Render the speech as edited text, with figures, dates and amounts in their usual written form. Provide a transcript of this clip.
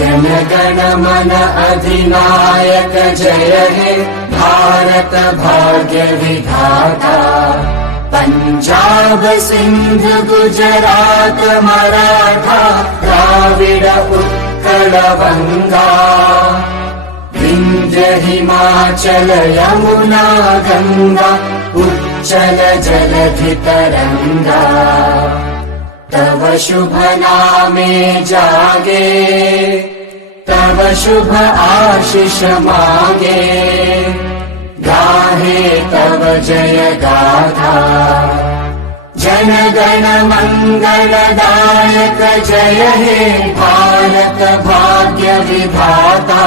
जनगण मन अधिनायक जय हे भारत भाग्य विधाता। पंजाब सिंध गुजरात मराठा द्राविड उत्कल बंगा। विंध्य हिमाचल यमुना गंगा उच्चल जलधि तरंगा। तव शुभ नामे जागे तव शुभ आशीष मागे। गाहे तव जय गाथा जन गण मंगलदायक जय हे भारत भाग्य विधाता।